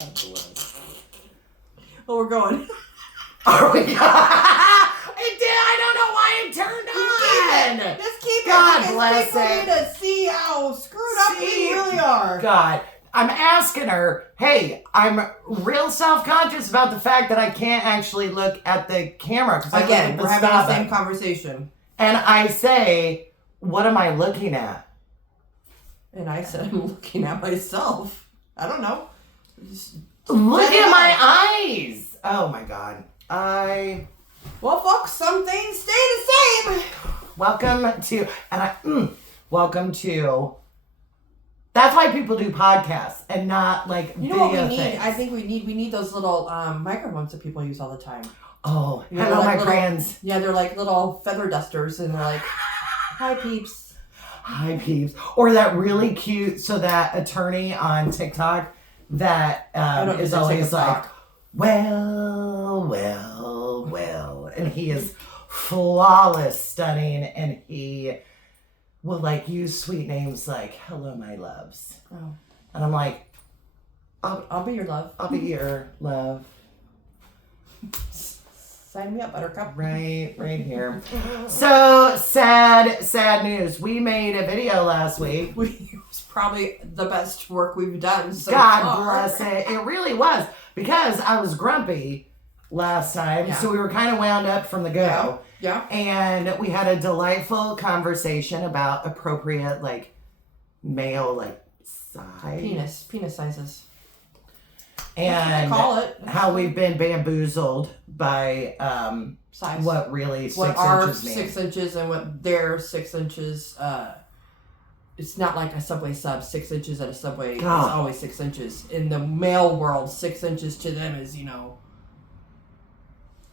Oh, we're going. Are we? It did. I don't know why it turned on. Just keep it. God bless people it. need to see how screwed up we really are. God, I'm asking her, hey, I'm real self-conscious about the fact that I can't actually look at the camera. Again, we're having the same conversation. And I say, what am I looking at? And I said, I'm looking at myself. I don't know. Look at my eyes. Oh my God. Well, folks, some things stay the same. Welcome to, that's why people do podcasts and not like you know video what we need? things. I think we need those little microphones that people use all the time. Oh, You know, hello, like my little, friends. Yeah, they're like little feather dusters, and they're like, hi, peeps. Hi, peeps. Or that really cute, so that attorney on TikTok that is always like, well. And he is flawless, stunning, and he will like use sweet names like, hello, my loves. Oh. And I'm like, I'll be your love. I'll be your love. Sign me up, Buttercup. Right here. So, sad news. We made a video last week. It was probably the best work we've done so God far. bless it. It really was. Because I was grumpy last time. Yeah. So we were kind of wound up from the go. Yeah. And we had a delightful conversation about appropriate, like, male, like, size. Penis sizes. And call it. how we've been bamboozled by Size. what really 6 what our inches mean. 6 inches and what their 6 inches. It's not like a Subway sub. 6 inches at a Subway is always 6 inches. In the male world, 6 inches to them is,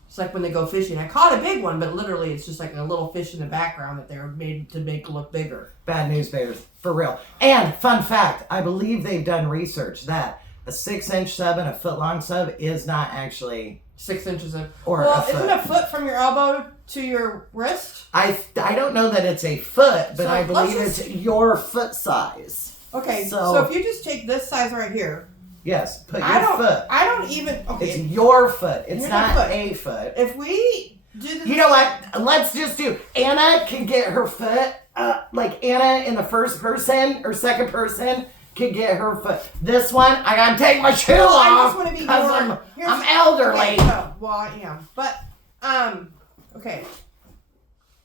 it's like when they go fishing. I caught a big one, but literally it's just like a little fish in the background that they're made to make look bigger. Bad news bears, for real. And fun fact, I believe they've done research that a 6-inch sub and a foot-long sub is not actually 6 inches of. or well, a foot. isn't a foot from your elbow to your wrist? I don't know that it's a foot, but So I believe let's it's your foot size. Okay, So- so if you just take this size right here. Yes, put your foot. I don't even. It's Okay, your foot. It's Your not foot. a foot. if we do this. You know what? Let's just do. Anna can get her foot. Like Anna in the first person or second person can get her foot. This one, I gotta take my shoe Well, off. I just want to be more. I'm elderly. Okay, no, well, I am, but okay.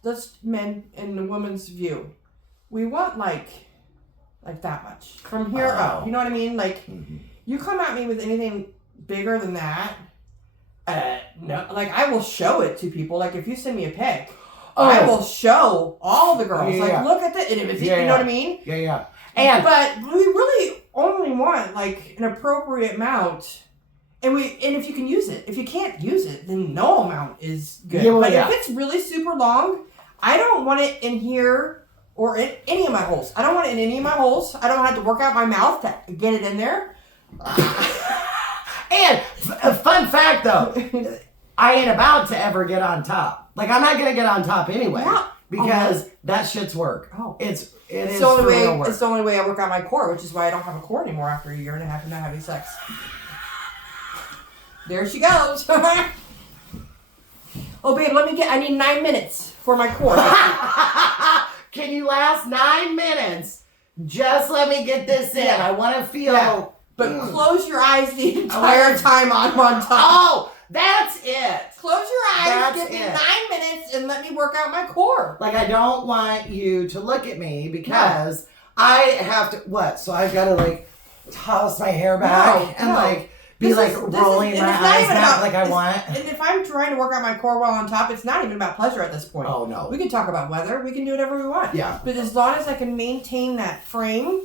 Let's men in the woman's view. We want like that much from here up. You know what I mean? Like you come at me with anything bigger than that. No, like I will show it to people. Like if you send me a pic, I will show all the girls. Yeah. Like look at the. You know what I mean? Yeah. And But we really only want like an appropriate amount, and if you can use it. If you can't use it, then no amount is good. Yeah, well, but yeah. if it's really super long, I don't want it in here or in any of my holes. I don't want it in any of my holes. I don't have to work out my mouth to get it in there. And a fun fact though, I ain't about to ever get on top. Like I'm not gonna get on top anyway because that shit's work. Oh. It is It's for the only way. real work. It's the only way I work out my core, which is why I don't have a core anymore after a year and a half of not having sex. There she goes. Oh, babe, I need 9 minutes for my core. Can you last 9 minutes? Just let me get this in. I want to feel. Yeah. But close your eyes the entire time I'm on top. Oh, that's it. Close your eyes, That's give me it. 9 minutes, and let me work out my core. Like I don't want you to look at me because I have to. What? So I've got to like toss my hair back and like be rolling my eyes back like I want. And if I'm trying to work out my core while on top, it's not even about pleasure at this point. Oh no. We can talk about weather. We can do whatever we want. Yeah. But as long as I can maintain that frame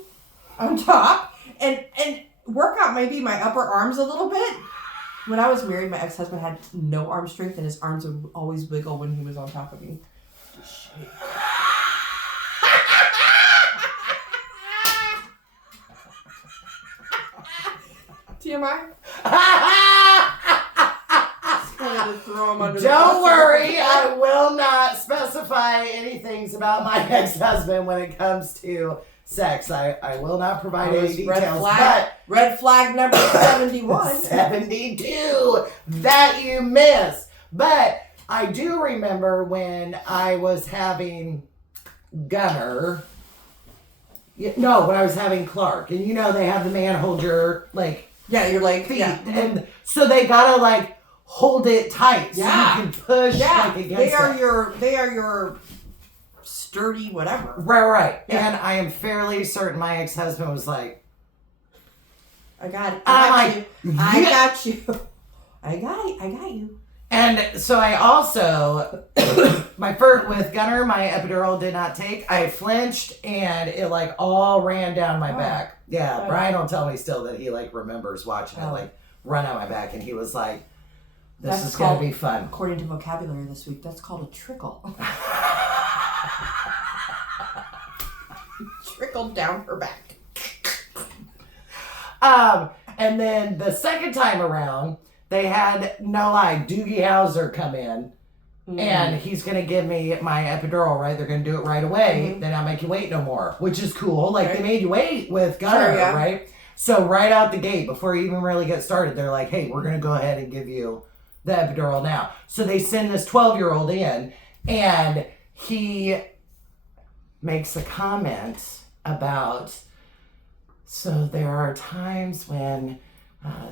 on top and work out maybe my upper arms a little bit. When I was married, my ex-husband had no arm strength, and his arms would always wiggle when he was on top of me. TMI? wanted to throw him under the Don't bus. worry, I will not specify any things about my ex-husband when it comes to sex. I will not provide any details. Red flag number 71. 72 that you missed. But I do remember when I was having Gunner. No, when I was having Clark. And they have the man hold your yeah, your leg feet. Yeah. And so they gotta hold it tight so you can push against they are your sturdy whatever. Right. Yeah. And I am fairly certain my ex-husband was like, I got it. I got you. I got you. And so I also, with Gunner, my epidural did not take. I flinched and it all ran down my back. Yeah, Brian will tell me still that he remembers watching it run down my back, and he was like, "This is gonna be fun." According to vocabulary this week, that's called a trickle. Trickled down her back. And then the second time around, they had Doogie Howser come in, and he's gonna give me my epidural. Right, they're gonna do it right away. Then I'll make you wait no more, which is cool. They made you wait with Gunner, right? So right out the gate, before you even really get started, they're like, "Hey, we're gonna go ahead and give you the epidural now." So they send this 12-year-old in, and he makes a comment about. So there are times when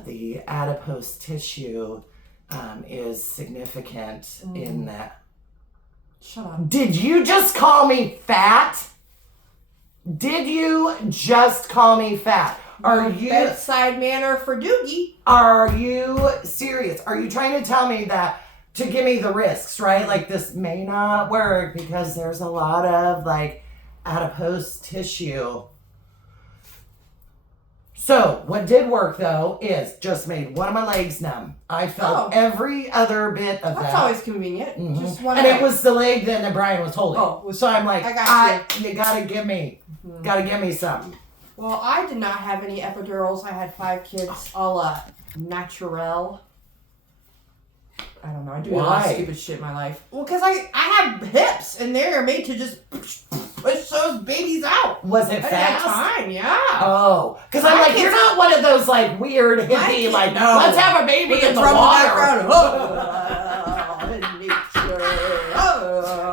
the adipose tissue is significant in that. Shut up. Did you just call me fat? Did you just call me fat? Are you bedside manner for Doogie? Are you serious? Are you trying to tell me that to give me the risks, right? This may not work because there's a lot of adipose tissue. So, what did work, though, is just made one of my legs numb. I felt every other bit of that. That's always convenient. Just one and leg. it was the leg that Brian was holding. So I'm like, I got you gotta give me something. Well, I did not have any epidurals. I had 5 kids, a la naturel. I don't know. I do a lot of stupid shit in my life. Well, because I have hips, and they're made to just push those babies out. Was it fast? I didn't have time, yeah. Oh. Because I'm like, you're not one of those weird hippie, no. Let's have a baby in the water.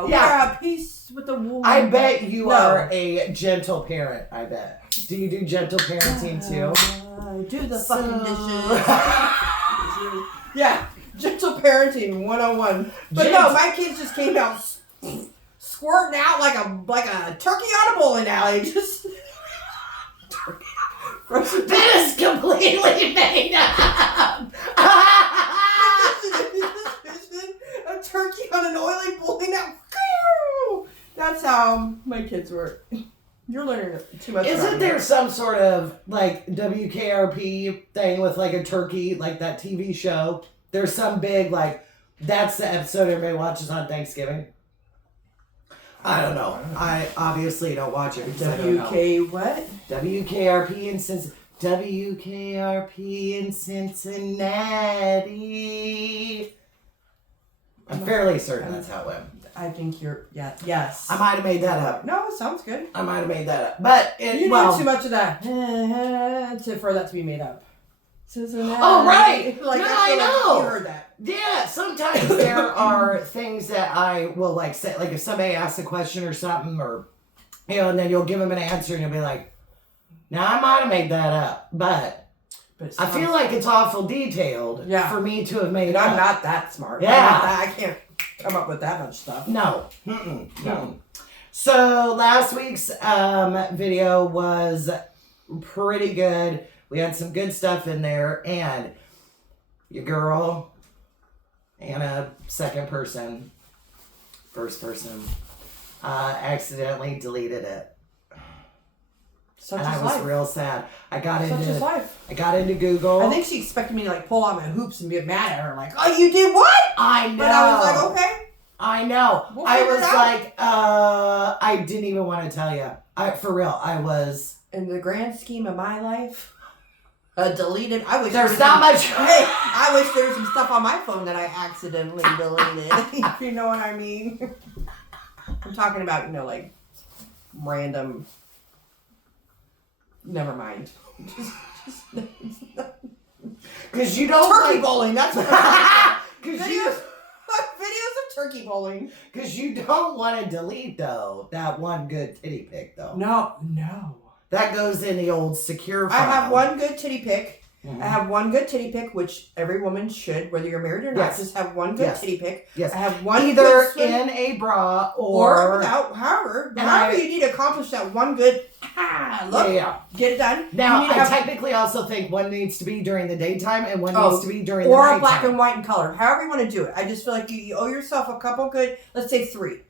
Yeah. We're at peace with the womb. I bet you are a gentle parent, I bet. Do you do gentle parenting too? Do the fucking dishes. Yeah. Gentle parenting 101. But no, my kids just came out squirting out like a turkey on a bowling alley. Just that is completely made up. A turkey on an oily bowling alley. That's how my kids work. You're learning too much. Isn't there some sort of WKRP thing with a turkey, that TV show? There's some big, that's the episode everybody watches on Thanksgiving. I don't know. I obviously don't watch it because I don't know. what? WKRP in Cincinnati. I'm fairly certain that's how it went. I think you're, yes. I might have made that up. No, it sounds good. I might have made that up. But, you need too much of that for that to be made up. Cincinnati. Oh, right. I know. You heard that. Yeah, sometimes there are things that I will say, if somebody asks a question or something, or, and then you'll give them an answer and you'll be like, now I might have made that up, but I feel like it's awful detailed for me to have made it up. I'm not that smart. Yeah. I can't come up with that much stuff. No. No. So last week's video was pretty good. We had some good stuff in there, and your girl and a first person, accidentally deleted it. Such and I was real sad. I got into Google. I think she expected me to pull out my hoops and be mad at her, oh, you did what? I know. But I was like, okay. I know. We'll I was I didn't even want to tell you. For real, I was. In the grand scheme of my life, Deleted. I wish There's not much. Hey, I wish there was some stuff on my phone that I accidentally deleted. If you know what I mean. I'm talking about, like random. Never mind. Because you don't turkey bowling. That's what. Because videos of turkey bowling. Because you don't want to delete though that one good titty pic though. No. That goes in the old secure file. I have one good titty pic. Mm-hmm. I have one good titty pic, which every woman should, whether you're married or not, Yes. just have one good titty pic. Yes. I have one either good swim, in a bra or without. However you need to accomplish that one good look. Yeah. Get it done. Now I technically also think one needs to be during the daytime and one needs to be during the nighttime. nighttime. Or black and white in color. However you want to do it. I just feel like you owe yourself a couple good. Let's say 3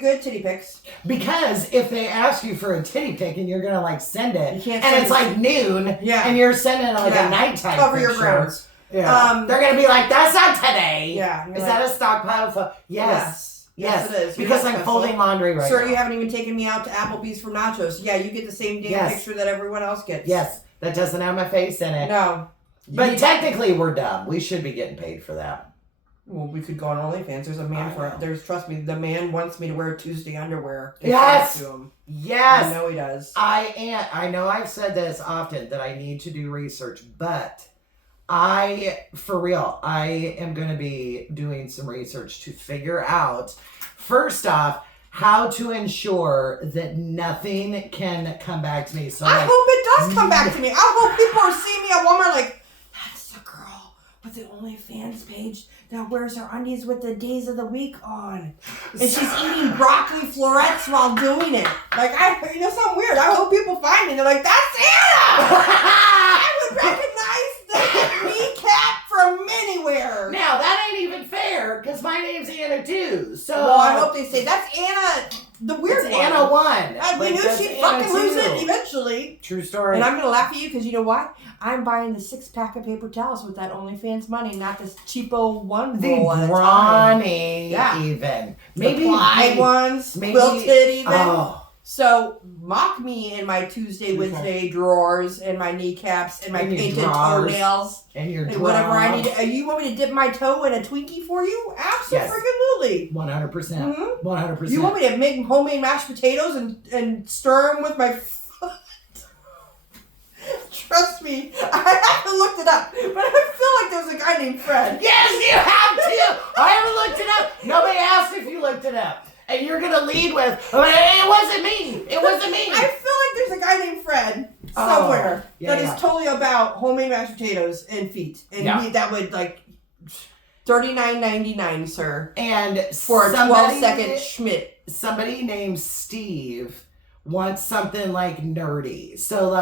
good titty pics. Because if they ask you for a titty pic and you're gonna send it, you can't and it's like noon, and you're sending a nighttime cover picture, your grounds. Yeah, they're gonna be like, "That's not today." Yeah, is that a stockpile of? Yes, it is. Because I'm folding laundry right now. Sir, you haven't even taken me out to Applebee's for nachos. Yeah, you get the same damn picture that everyone else gets. Yes, that doesn't have my face in it. No, but technically we're dumb. We should be getting paid for that. Well, we could go on OnlyFans. There's a man for it. Trust me, the man wants me to wear Tuesday underwear. Yes. To him. Yes. I know he does. I know I've said this often that I need to do research, but for real, I am going to be doing some research to figure out, first off, how to ensure that nothing can come back to me. So I hope it does come back to me. I hope people are seeing me at Walmart like, that's the girl with the OnlyFans page that wears her undies with the days of the week on. And she's eating broccoli florets while doing it. Like, something weird. I hope people find me and they're like, that's Anna! I would recognize the kneecap from anywhere. Now, that ain't even fair, because my name's Anna too. So well, I hope they say, that's Anna, the weird one. Anna 1. We knew she'd fucking lose it eventually. True story. And I'm going to laugh at you because you know what? I'm buying the 6-pack of paper towels with that OnlyFans money, not this cheapo one roll at a time. Even. Maybe the ply ones, quilted even. Oh. So, mock me in my Tuesday, Wednesday drawers and my kneecaps and my painted toenails. And your and whatever I need. You want me to dip my toe in a Twinkie for you? Absolutely. 100%. 100%. You want me to make homemade mashed potatoes and stir them with my foot? Trust me, I haven't looked it up, but I feel like there was a guy named Fred. Yes, you have to! I haven't looked it up. Nobody asked if you looked it up. And you're going to lead with, it wasn't me. It wasn't me. I feel like there's a guy named Fred somewhere that is totally about homemade mashed potatoes and feet. And that would $39.99, sir. And for a 12-second Schmidt. Somebody named Steve wants something like nerdy. So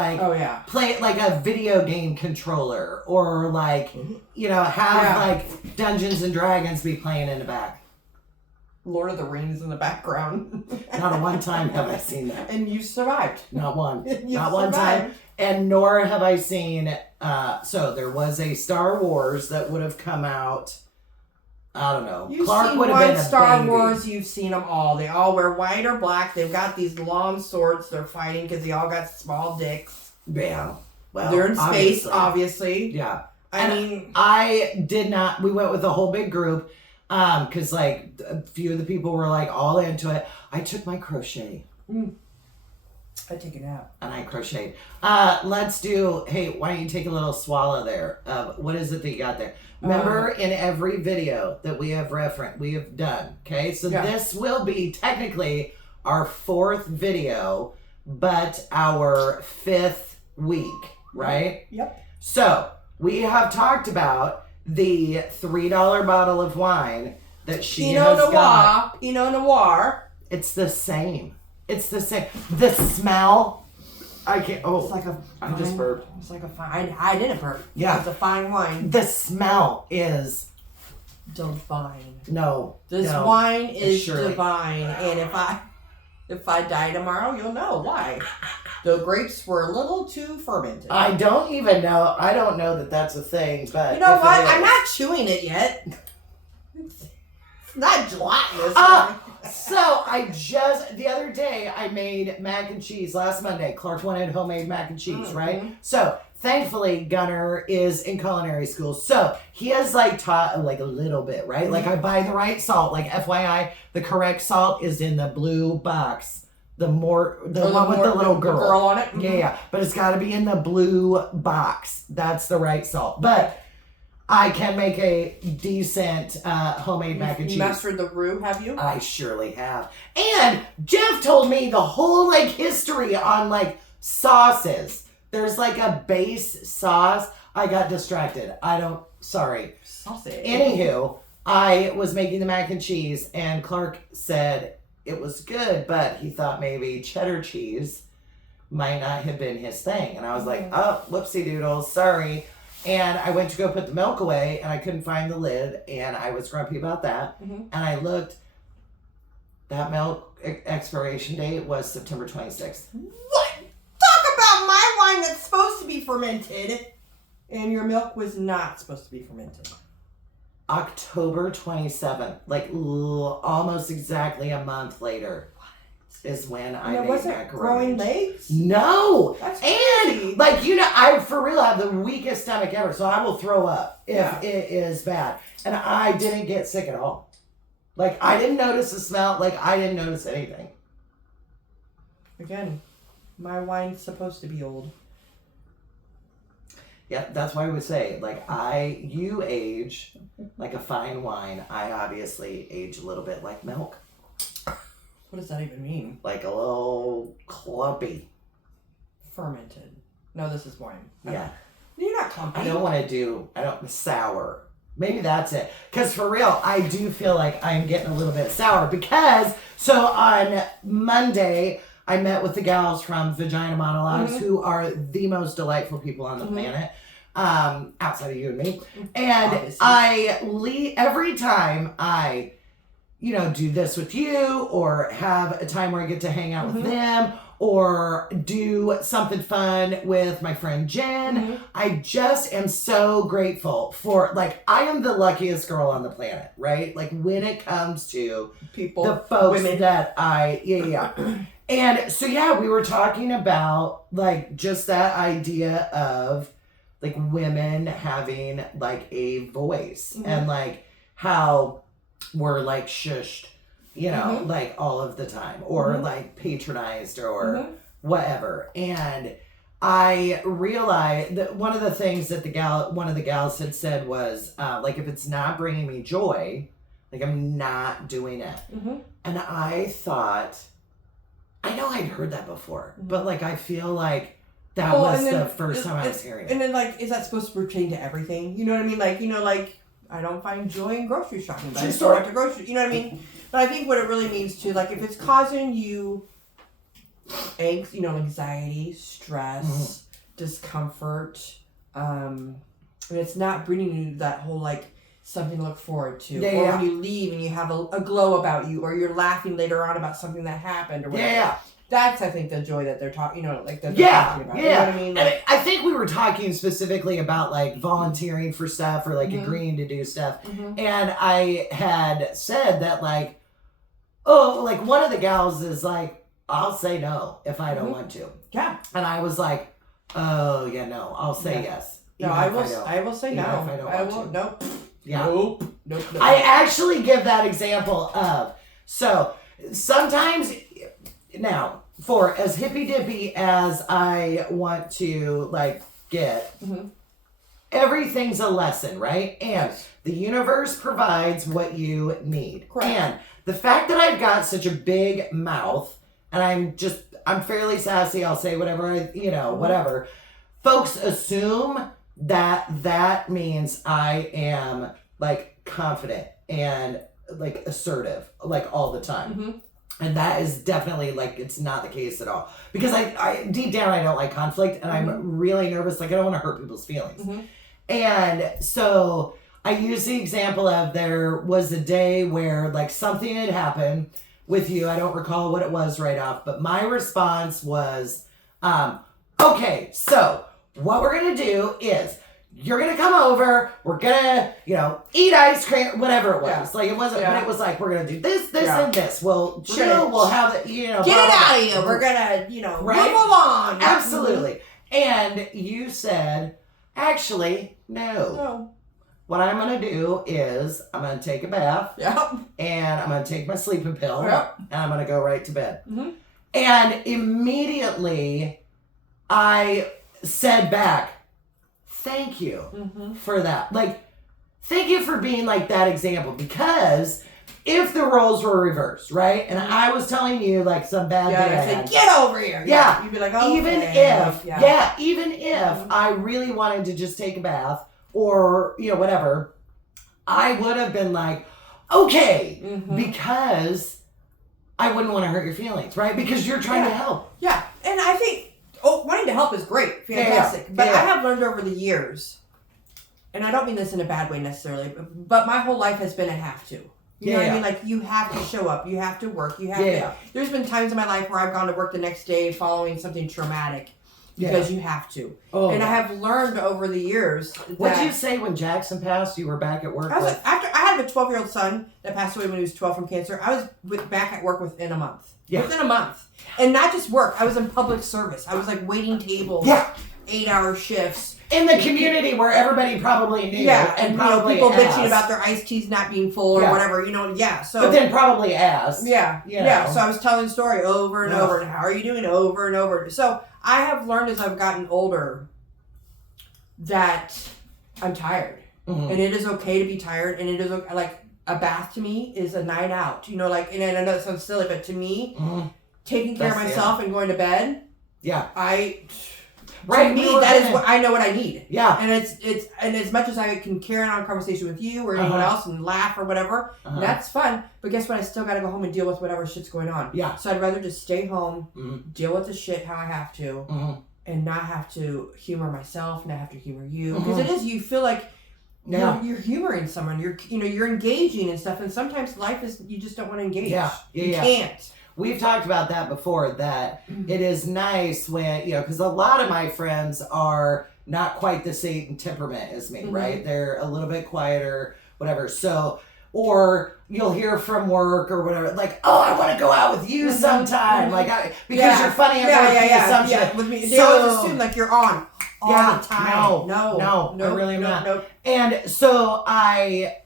play like a video game controller or have Dungeons and Dragons be playing in the back. Lord of the Rings in the background. Not a one time have I seen that. And you survived. Not one. Not one time. And nor have I seen, so there was a Star Wars that would have come out, I don't know. You've Clark seen would have one been a Star baby. Wars, you've seen them all. They all wear white or black. They've got these long swords they're fighting because they all got small dicks. Yeah. Well, they're in space, obviously. Yeah. I did not, we went with a whole big group. Because a few of the people were all into it. I took my crochet. I take it out. And I crocheted. Let's do, hey, why don't you take a little swallow there? What is it that you got there? Remember in every video that we have done, okay? So this will be technically our 4th video, but our 5th week, right? Yep. So we have talked about the $3 bottle of wine that she has got. Pinot Noir. It's the same. The smell. I can't. Oh, it's like I just burped. It's like a fine. I didn't burp. Yeah. It's a fine wine. The smell is divine. No. This wine is divine. And if I die tomorrow, you'll know why. The grapes were a little too fermented. I don't even know. I don't know that that's a thing, but you know what? I'm not chewing it yet. It's not gelatinous. So the other day I made mac and cheese last Monday. Clark wanted homemade mac and cheese, right? So thankfully Gunnar is in culinary school, so he has like taught like a little bit, right? Like I buy the right salt. Like FYI, the correct salt is in the blue box. The one with the little girl on it. Mm-hmm. Yeah. But it's got to be in the blue box. That's the right salt. But I can make a decent homemade mac and cheese. You mastered the roux, have you? I surely have. And Jeff told me the whole like history on like sauces. There's like a base sauce. I got distracted. Sorry. Sausage. Anywho, I was making the mac and cheese and Clark said it was good, but he thought maybe cheddar cheese might not have been his thing. And I was like, oh, whoopsie doodles, sorry. And I went to go put the milk away and I couldn't find the lid and I was grumpy about that. Mm-hmm. And I looked, that milk expiration date was September 26th. What? Talk about my wine that's supposed to be fermented and your milk was not supposed to be fermented. October 27th, like almost exactly a month later, is when I made macaroni. Growing legs? No, that's and crazy. like I for real have the weakest stomach ever, so I will throw up if it is bad. And I didn't get sick at all. Like I didn't notice the smell. Like I didn't notice anything. Again, my wine's supposed to be old. Yeah, that's why I would say, like, you age like a fine wine. I obviously age a little bit like milk. What does that even mean? Like a little clumpy. Fermented. No, this is wine. Yeah. You're not clumpy. Sour. Maybe that's it. Because for real, I do feel like I'm getting a little bit sour because, so on Monday, I met with the gals from Vagina Monologues, who are the most delightful people on the planet, outside of you and me. And obviously. Every time I, do this with you or have a time where I get to hang out with them or do something fun with my friend Jen, I just am so grateful for, like, I am the luckiest girl on the planet, right? Like, when it comes to people, the folks women that And so, we were talking about, like, just that idea of, like, women having, like, a voice and, like, how we're, like, shushed, like, all of the time or, like, patronized or whatever. And I realized that one of the things that one of the gals had said was, like, if it's not bringing me joy, like, I'm not doing it. And I thought... I know I'd heard that before, but like I feel like that was the first time I was hearing it. And then like, is that supposed to pertain to everything? You know what I mean? Like, I don't find joy in grocery shopping, but I still have to grocery. You know what I mean? But I think what it really means too, like if it's causing you angst, anxiety, stress, discomfort, and it's not bringing you that whole like something to look forward to, or when you leave and you have a glow about you, or you're laughing later on about something that happened, or whatever. That's, I think, the joy that they're talking, like that they're talking about. You know what I mean? Like, I think we were talking specifically about like volunteering for stuff or like agreeing to do stuff, and I had said that like, like one of the gals is like, I'll say no if I don't want to. Yeah. And I was like, oh yeah, no, I'll say yes. No, I will say no. If I don't want to. Nope. Yeah. Nope. I actually give that example of, so sometimes, now, for as hippy dippy as I want to like get, everything's a lesson, right? And the universe provides what you need. Correct. And the fact that I've got such a big mouth and I'm fairly sassy, I'll say whatever whatever. Folks assume that means I am like confident and like assertive like all the time. And that is definitely like, it's not the case at all, because I deep down I don't like conflict and I'm really nervous, like I don't want to hurt people's feelings. And so I use the example of, there was a day where like something had happened with you, I don't recall what it was right off, but my response was, okay, so what we're going to do is you're going to come over, we're going to, eat ice cream, whatever it was. Yeah. Like, it wasn't, but it was like, we're going to do this, and this. We'll chill, we'll have it, Get it out of you. We're going to, right? move along. Absolutely. And you said, actually, no. What I'm going to do is I'm going to take a bath. Yep. And I'm going to take my sleeping pill. Yep. And I'm going to go right to bed. Mm-hmm. And immediately I said back, thank you for that. Like, thank you for being like that example. Because if the roles were reversed, right? And I was telling you like some bad day I had, get over here. Yeah. You'd be like, oh, even if I really wanted to just take a bath or, whatever, I would have been like, okay, because I wouldn't want to hurt your feelings, right? Because you're trying to help. Yeah. And I think, wanting to help is great. Fantastic. But I have learned over the years, and I don't mean this in a bad way necessarily, but my whole life has been a have to. You know what I mean? Like, you have to show up. You have to work. You have to. There's been times in my life where I've gone to work the next day following something traumatic because you have to. Oh, and I have learned over the years that... What did you say when Jackson passed? You were back at work after I had a 12-year-old son that passed away when he was 12 from cancer. I was back at work within a month. Yeah. Within a month. And not just work. I was in public service. I was like waiting tables. Yeah. 8-hour shifts. In the community where everybody probably knew. Yeah, and probably people bitching about their iced teas not being full or whatever, so... But then probably asked. Yeah, so I was telling the story over and over, and how are you doing over and over. So I have learned as I've gotten older that I'm tired. And it is okay to be tired, and it is okay, like, a bath to me is a night out. And I know it sounds silly, but to me, taking care of myself and going to bed, to me, that is what I know what I need. Yeah. And it's and as much as I can carry on a conversation with you or anyone else and laugh or whatever, that's fun. But guess what? I still got to go home and deal with whatever shit's going on. Yeah. So I'd rather just stay home, deal with the shit how I have to, and not have to humor myself, not have to humor you, because it is, you feel like you're humoring someone. You're engaging and stuff, and sometimes life is, you just don't want to engage. You can't. We've talked about that before, that it is nice when, because a lot of my friends are not quite the same temperament as me, right? They're a little bit quieter, whatever. So, or you'll hear from work or whatever, like, oh, I want to go out with you sometime. Like, because you're funny at work. With me. They always assume like you're on all the time. No, I really am not. Nope. And so I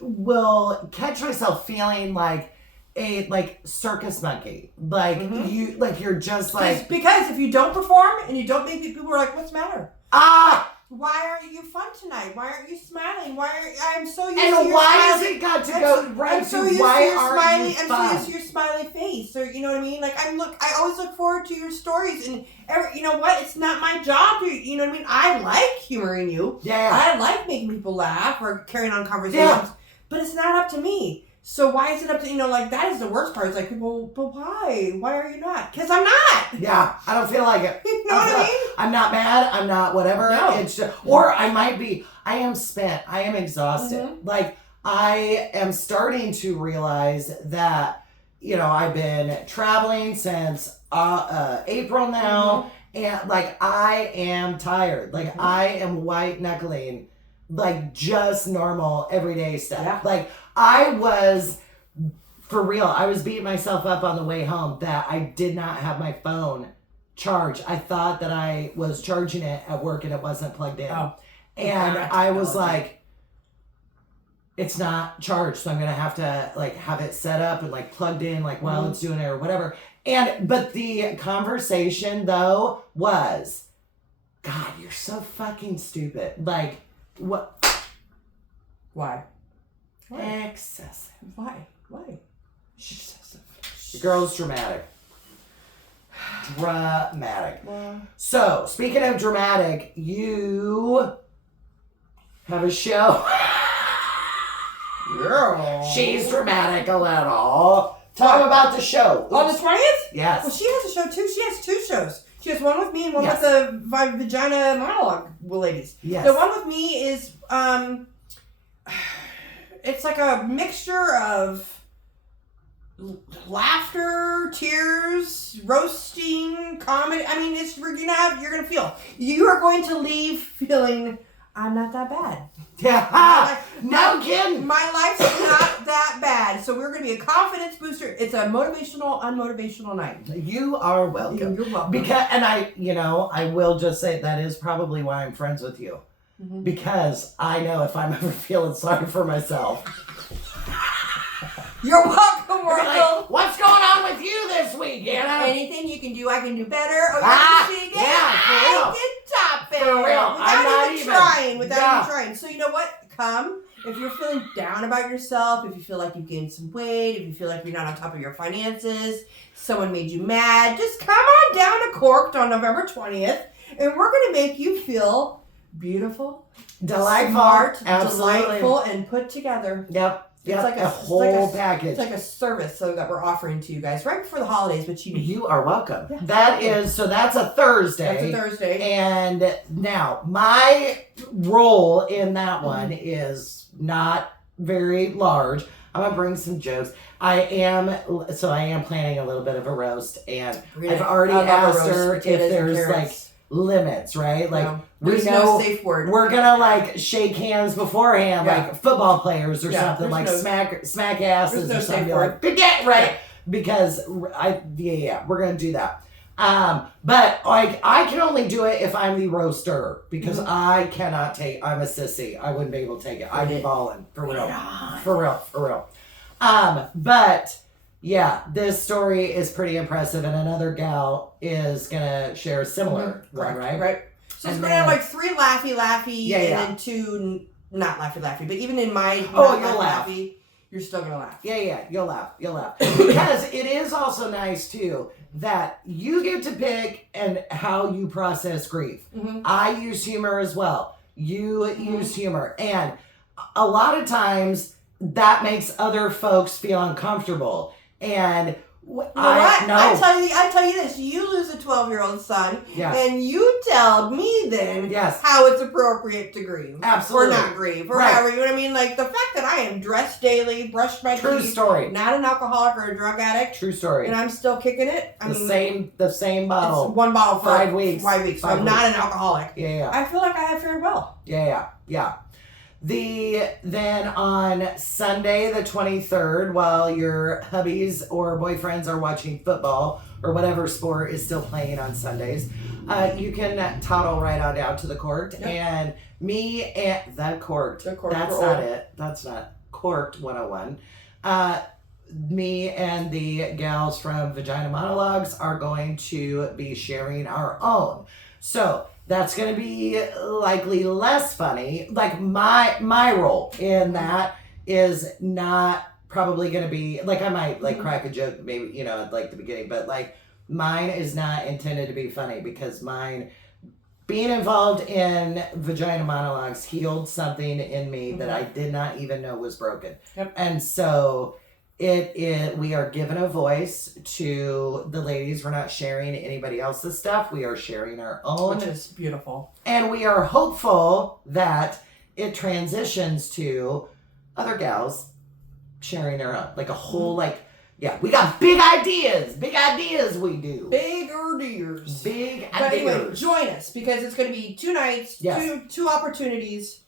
will catch myself feeling like a circus monkey, you're just like, because if you don't perform and you don't make people are like, what's the matter? Why aren't you fun tonight? Why aren't you smiling? I'm so used to your why has it got to go right to why aren't you fun? I'm so used to your smiley face, or you know what I mean? Like I always look forward to your stories, and you know what? It's not my job to, you know what I mean? I like humoring you. Yeah. I like making people laugh or carrying on conversations, but it's not up to me. So why is it up to, that is the worst part. It's like, people, but why? Why are you not? Because I'm not. Yeah, I don't feel like it. You know what I mean? I'm not mad. I'm not whatever. No. It's just, or I might be, I am spent. I am exhausted. Like, I am starting to realize that, I've been traveling since April now. And, I am tired. I am white knuckling. Just normal, everyday stuff. Yeah. I was, for real, I was beating myself up on the way home that I did not have my phone charged. I thought that I was charging it at work and it wasn't plugged in. Oh. And I was like, it's not charged, so I'm going to have to, have it set up and, plugged in, while it's doing it or whatever. But the conversation, though, was, God, you're so fucking stupid. What? Why? Excessive. Why? Excessive. The girl's dramatic. Dramatic. So, speaking of dramatic, you have a show. Girl. She's dramatic a little. Tell them about the show. On the 20th? Yes. Well, she has a show too. She has 2 shows. She has one with me and one with the vagina monologue ladies. Yes. The one with me is, it's like a mixture of laughter, tears, roasting, comedy. I mean, you're gonna feel. You are going to leave feeling, I'm not that bad. Yeah. No kidding. My life's not that bad. So So we're going to be a confidence booster. It's a motivational, unmotivational night. You are welcome. You're welcome. Because, and I will just say that is probably why I'm friends with you. Mm-hmm. Because I know if I'm ever feeling sorry for myself. You're welcome, world. Like, what's going on with you this week, Anna? Anything you can do, I can do better. Or yeah, for real. Without even trying. So you know what? Come. If you're feeling down about yourself, if you feel like you've gained some weight, if you feel like you're not on top of your finances, someone made you mad, just come on down to Corked on November 20th, and we're going to make you feel beautiful, delightful, smart, absolutely. delightful, and put together. Yep. It's like a whole package. It's like a service that we're offering to you guys right before the holidays, but you are welcome. Yeah. That's a Thursday. That's a Thursday. And now my role in that one is not very large. I'm gonna bring some jokes. I am planning a little bit of a roast, and I've already asked her if there's like limits, right? Like we know no safe word. We're gonna like shake hands beforehand, like football players or something, like no, smack asses or something. Like forget because we're gonna do that. But like I can only do it if I'm the roaster because I cannot take. I'm a sissy. I wouldn't be able to take it. I'd be balling for real. But. Yeah, this story is pretty impressive, and another gal is gonna share a similar one, right? Right. So it's gonna have like 3 laughy, and then 2 not laughy. But even in my you'll laugh. You're still gonna laugh. Yeah, you'll laugh. Because it is also nice too that you get to pick and how you process grief. Mm-hmm. I use humor as well. You use humor, and a lot of times that makes other folks feel uncomfortable. And I tell you this: you lose a 12-year-old son, and you tell me then how it's appropriate to grieve, absolutely, or not grieve, or however. You know what I mean? Like the fact that I am dressed daily, brushed my teeth, true story, not an alcoholic or a drug addict, true story, and I'm still kicking it. The same bottle, it's 1 bottle for 5 weeks, 5 weeks. So I'm not an alcoholic. Yeah. I feel like I have fared well. Yeah. Then on Sunday the 23rd, while your hubbies or boyfriends are watching football or whatever sport is still playing on Sundays, you can toddle right on down to the Corked and me and the Corked. That's not it. That's not Corked 101. Me and the gals from Vagina Monologues are going to be sharing our own. So that's going to be likely less funny. Like my role in that is not probably going to be like I might like crack a joke maybe at like the beginning, but like mine is not intended to be funny because mine being involved in Vagina Monologues healed something in me that I did not even know was broken. Yep. And so we are giving a voice to the ladies. We're not sharing anybody else's stuff. We are sharing our own. Which is beautiful. And we are hopeful that it transitions to other gals sharing their own. Like a whole, we got big ideas. Big ideas we do. Big ideas. But anyway, join us because it's going to be 2 nights, two opportunities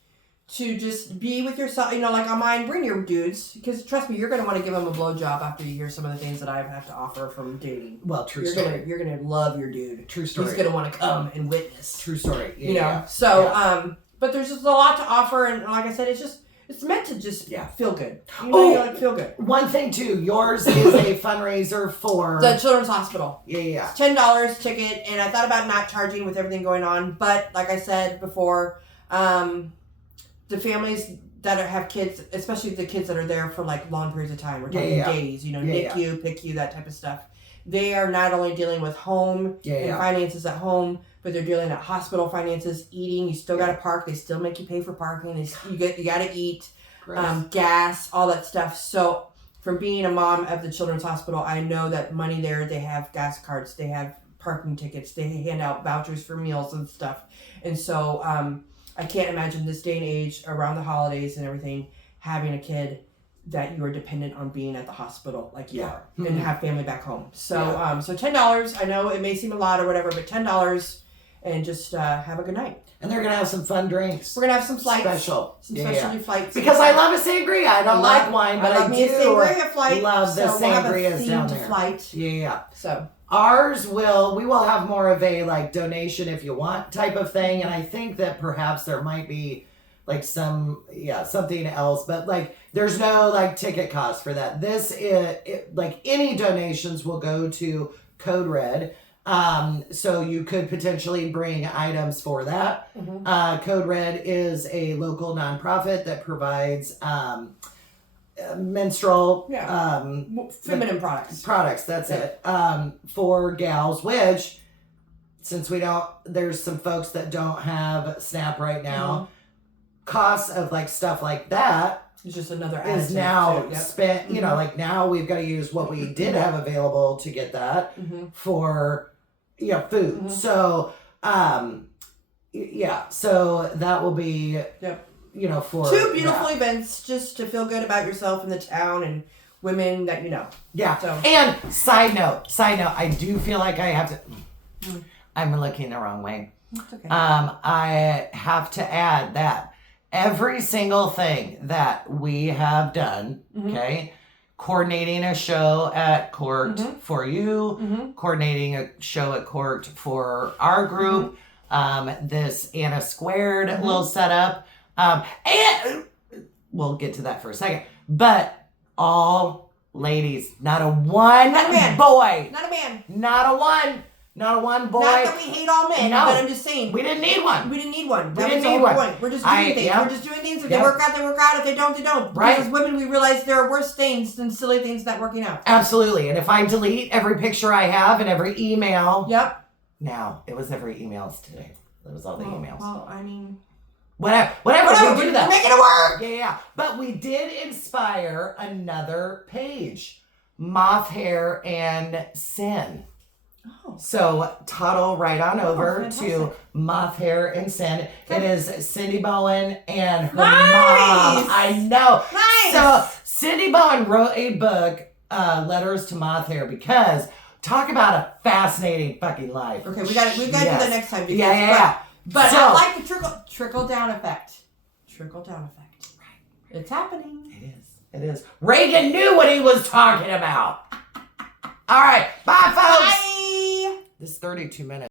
to just be with yourself, like on mine, bring your dudes, because trust me, you're going to want to give them a blowjob after you hear some of the things that I have to offer from dating. Well, true story. You're going to love your dude. True story. He's going to want to come and witness. True story. But there's just a lot to offer, and like I said, it's meant to just feel good. Feel good. One thing too, yours is a fundraiser for the Children's Hospital. Yeah. It's $10 ticket, and I thought about not charging with everything going on, but like I said before, the families that have kids, especially the kids that are there for like long periods of time, we're talking days, NICU, PICU, that type of stuff. They are not only dealing with home and finances at home, but they're dealing at hospital finances, eating. You still got to park. They still make you pay for parking. You got to eat, gas, all that stuff. So from being a mom of the Children's Hospital, I know that money there, they have gas cards, they have parking tickets, they hand out vouchers for meals and stuff. And so, I can't imagine this day and age around the holidays and everything having a kid that you are dependent on being at the hospital like you are and have family back home. So so $10, I know it may seem a lot or whatever, but $10 and just have a good night. And they're gonna have some fun drinks. We're gonna have some flights, special flights. Because I love a sangria. I don't like wine, but I do sangria flight. love the sangrias down there. Flight. Yeah. So ours we will have more of a like donation if you want type of thing, and I think that perhaps there might be like something else, but like there's no like ticket cost for that. This is like any donations will go to Code Red. So you could potentially bring items for that. Mm-hmm. Code Red is a local nonprofit that provides menstrual feminine products. That's it. For gals, which since there's some folks that don't have SNAP right now. Mm-hmm. Costs of like stuff like that it's just another is now spent. You know, like now we've got to use what we did have available to get that for food. Mm-hmm. So so that will be for 2 beautiful events just to feel good about yourself in the town and women that you know. Yeah. So and side note, I do feel like I have to. I'm looking the wrong way. That's okay. I have to add that every single thing that we have done, okay, coordinating a show at court for you, coordinating a show at court for our group, this Anna Squared little setup, and we'll get to that for a second, but all ladies, not a one boy, not a man, not a one boy. Not that we hate all men, but I'm just saying. We didn't need one. We didn't need one. That was the whole point. We're just doing things. We're just doing things. If they work out, they work out. If they don't, they don't. Right. Because as women, we realize there are worse things than silly things not working out. Absolutely. And if I delete every picture I have and every email. Yep. Now, it was every emails today. It was all the emails. Well, I mean. Whatever. We do that. We're making it work. Yeah. But we did inspire another page. Moth Hair and Sin. Oh. So toddle right on over to Moth Hair and Sin. It is Cindy Bowen and her mom. I know. Nice. So Cindy Bowen wrote a book, Letters to Moth Hair, because talk about a fascinating fucking life. Okay, we got to do that next time. Because, Yeah. But I like the trickle down effect. Trickle down effect. Right. It's happening. It is. Reagan knew what he was talking about. All right. Bye, folks. Bye. This is 32 minutes.